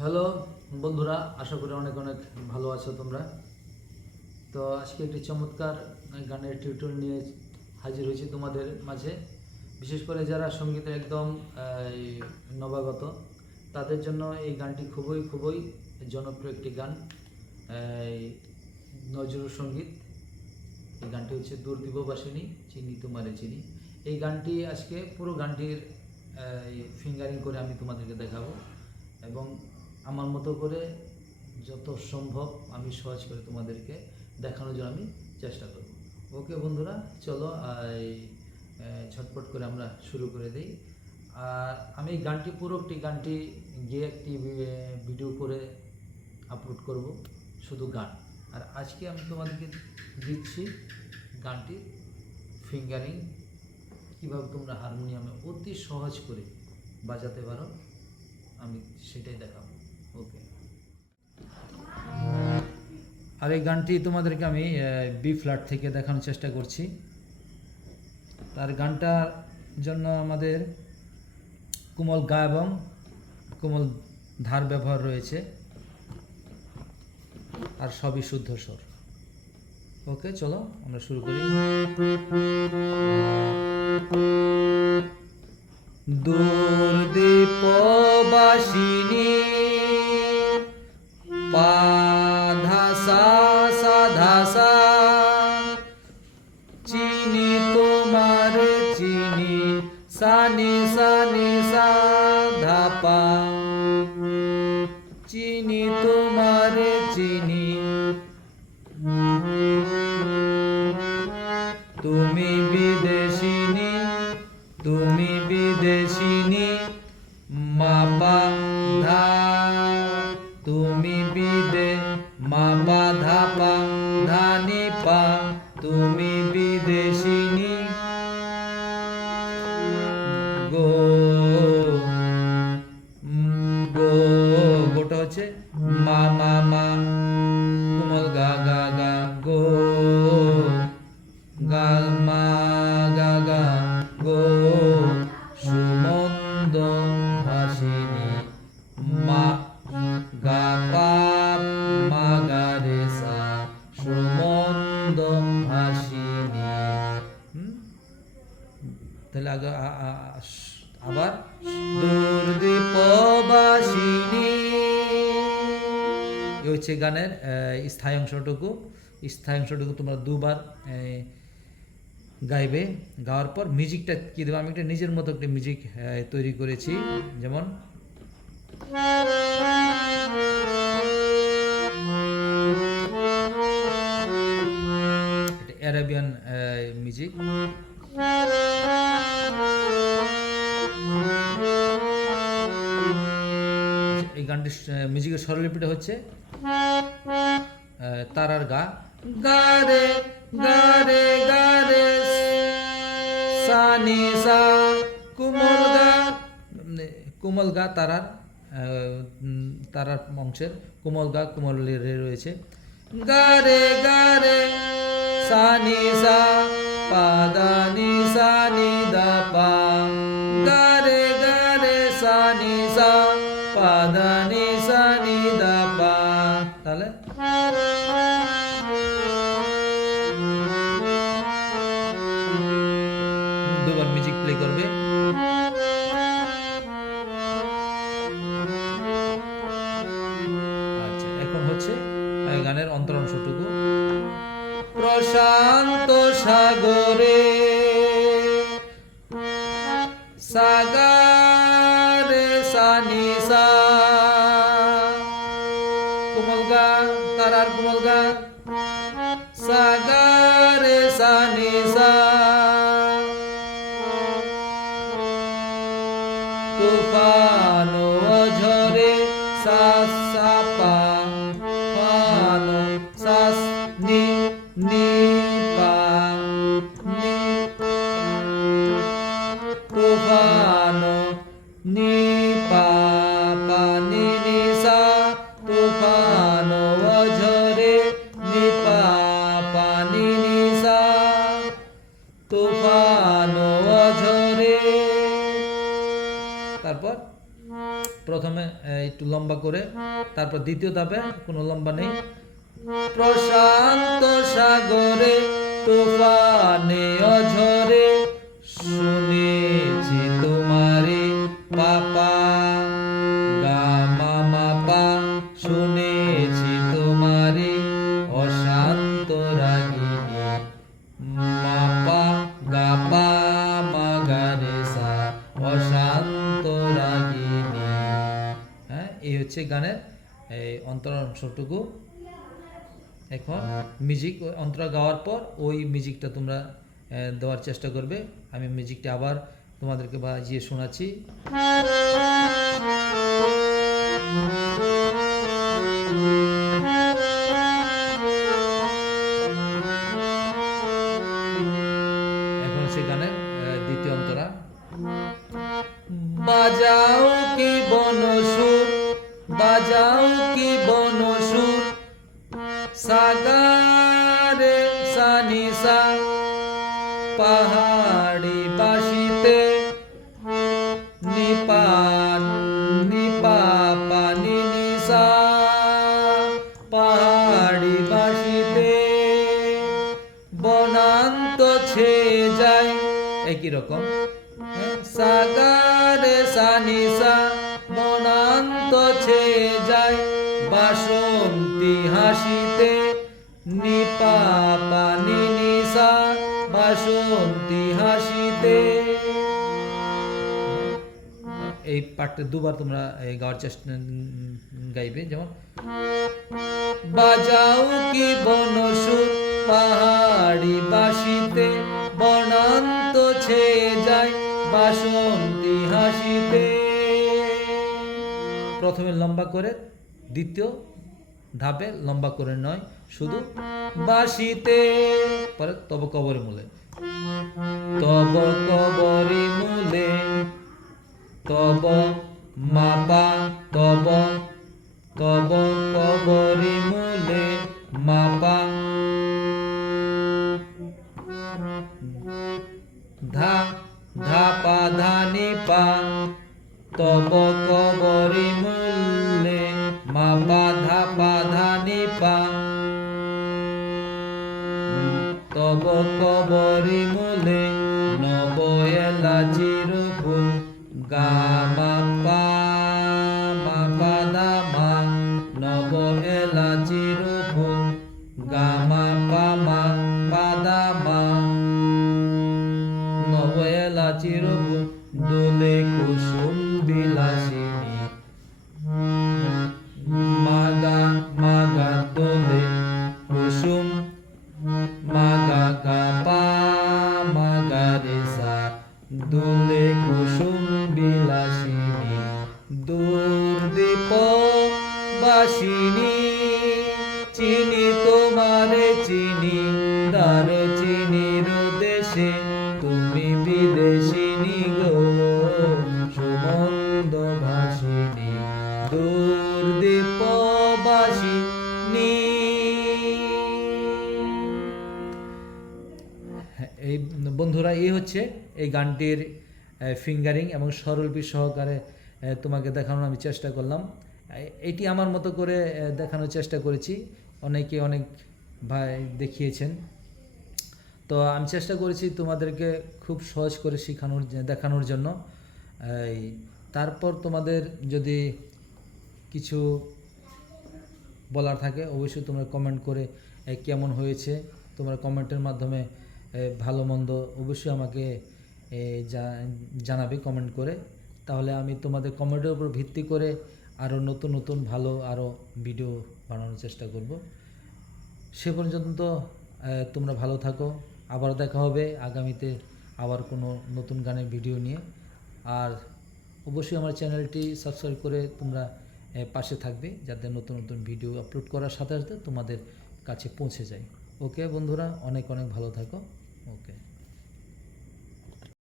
Hello বন্ধুরা, আশা করি অনেক অনেক ভালো আছো তোমরা। তো আজকে একটি চমৎকার গানের টিউটোরিয়াল নিয়ে হাজির হয়েছি তোমাদের মাঝে। বিশেষ করে যারা সঙ্গীতের একদম এই, নবাগত, তাদের জন্য এই গানটি খুবই খুবই জনপ্রিয় একটি গান। এই নজরুল সঙ্গীত। এই গানটি হচ্ছে দূর দিববাসিনী চিনি তোমারে চিনি। এই গানটি আজকে পুরো গানটির ফিঙ্গারিং করে আমি তোমাদেরকে দেখাবো এবং আমার মতো করে যত সম্ভব আমি সহজ করে তোমাদেরকে দেখানোর জন্য আমি চেষ্টা করব। ওকে বন্ধুরা, চলো ঝটপট করে আমরা শুরু করে দিই। আর আমি গানটি গানটি গিয়ে একটি ভিডিও করে আপলোড করব, শুধু গান। আর আজকে আমি তোমাদেরকে দিচ্ছি গানটির ফিঙ্গারিং, কীভাবে তোমরা হারমোনিয়ামে অতি সহজ করে বাজাতে পারো, আমি সেটাই দেখাবো। ওকে। আর এই গানটি তোমাদেরকে আমি বি ফ্ল্যাট থেকে দেখানোর চেষ্টা করছি। তার গানটার জন্য আমাদের কোমল গা এবং কোমল ধার ব্যবহার রয়েছে, আর সবই শুদ্ধ স্বর। ওকে, চলো আমরা শুরু করি। দূর দীপবাসিনী পা ধা সা ধা সা, চিনি তোমার চিনি সানি সানি সা ধা পা, চিনি তোমার চিনি তুমি বিদেশিনী, তুমি বিদেশিনী মা পা ধা, তুমি মা পা ধা পা ধা নি পা, তুমি বিদেশিনী গো গো, গোটা হচ্ছে মা মা মা, কোমল গা গা গা, গো গা মা গা গা গো, সুমন্দ ভাসিনী মা গা পা মা গা রে সা, সুমন্দ ভাসিনী। তাহলে আবার দূর দীপবাসিনী। এই হচ্ছে গানের স্থায়ী অংশটুকু। স্থায়ী অংশটুকু তোমরা দুবার গাইবে। গাওয়ার পর মিউজিকটা কি দেবো, আমি একটা নিজের মতো একটা মিউজিক তৈরি করেছি। যেমন এটা অ্যারাবিয়ান মিউজিক। এই গানটির মিউজিকের স্বরলিপিটা হচ্ছে তারার গা, গা রে গা রে গা রে সা নি সা, কোমল গা, কোমল গা তারার তারার অংশের কোমল গা কোমল রে রয়েছে, গা রে সা নি সা পা দা নি সা নি দা পা, গা রে সা নি সা পা দা নি সা নি দা পা। তাহলে দুবার মিউজিক প্লে করবে। আচ্ছা, এখন হচ্ছে গানের অন্তর অংশটুকু। প্রশান্ত সাগরে সাগরে সানি সা, কোমল গা তারার কোমল গা, সাগরে সানি সা, তুফানো ঝরে সা সা পা, ফানো সা নি নি পা নি, তুফানো নি পা পা নি নি সা, তুফানো ঝরে নি পা পা নি একটু লম্বা করে, তারপর দ্বিতীয় ধাপে কোনো লম্বা নেই। প্রশান্ত সাগরে তুফানে অঝরে শুনেছি তোমারে পাপা গা মা পা, শুনেছি তোমারে অশান্ত রাগিনী মাপা গা পা মা গা রে সা অশান্ত রাগিনী। হ্যাঁ, এই হচ্ছে গানের এই অন্তরা অংশটুকু। এখন মিউজিক অন্তরা গাওয়ার পর ওই মিউজিকটা তোমরা দেওয়ার চেষ্টা করবে। আমি মিউজিকটা আবার তোমাদেরকে বাজিয়ে শোনাচ্ছি। এখন হচ্ছে গানের দ্বিতীয় অন্তরা। বাজাও কি বনসুর, বাজাও কি বনসুর, সাগারে সানিসা পাহাড়ি বাসিতে নিপান নিপা পানি নিসা পাহাড়ি বাসিতে বনান্ত ছে যায়, একই রকম। সাগারে সানিসা বনান্ত ছে যায় বাসন্তী হাসিতে নিপা পানি নিসা বাসন্তী হাসিতে। এই পার্টটা দুবার তোমরা গাওয়ার চেষ্টা গাইবে। যেমন বাজাও কি বনসুর পাহাড়ি বাসিতে বনান্ত ছে যায় বাসন্তী হাসিতে। প্রথমে লম্বা করে, দ্বিতীয় ধাপে লম্বা করে নয়, শুধু বাসিতে। পরে তব কবরে মূলে, তব কবরে মূলে তব মাপা তব তব কবরে মূলে মাপা ধা ধা পা ধা নি পা তব কবরে মূলে মাপা ধা পা ধা নি পা তব কবরে মূলে নব এলাচির ফুল গা মা পা মা পা ধা মা নব এলাচির ফুল গা মা পা মা পা ধা মা নব এলাচির ফুল দোলে কুসুম বিলাসিনী মাগা মাগা দোলে কুসুম মাগা গা পা মাগা রে সা দোলে কুসুম বিলাসিনী দুর্দীপ বাসিনী চিনি তোমারে চিনি দার চিনির দেশে তুমি বিদেশিনী গো সুমন্দ ভাসিনী দুর্দীপ বাসিনী। এই বন্ধুরা, এই হচ্ছে এই গানটির ফিঙ্গারিং এবং স্বরলিপি সহকারে তোমাকে দেখানোর আমি চেষ্টা করলাম। এটি আমার মতো করে দেখানোর চেষ্টা করেছি, অনেকে অনেক ভাই দেখিয়েছেন। তো আমি চেষ্টা করেছি তোমাদেরকে খুব সহজ করে দেখানোর জন্য। তারপর তোমাদের যদি কিছু বলার থাকে অবশ্যই তোমরা কমেন্ট করে কেমন হয়েছে, তোমরা কমেন্টের মাধ্যমে ভালো মন্দ অবশ্যই আমাকে জানাবে কমেন্ট করে। তাহলে আমি তোমাদের কমেন্টের উপর ভিত্তি করে আরও নতুন নতুন ভালো আরও ভিডিও বানানোর চেষ্টা করব। সে পর্যন্ত তোমরা ভালো থাকো। আবার দেখা হবে আগামীতে আবার কোনো নতুন গানের ভিডিও নিয়ে। আর অবশ্যই আমার চ্যানেলটি সাবস্ক্রাইব করে তোমরা পাশে থাকবে, যাতে নতুন নতুন ভিডিও আপলোড করার সাথে সাথে তোমাদের কাছে পৌঁছে যায়। ওকে বন্ধুরা, অনেক অনেক ভালো থাকো। ওকে।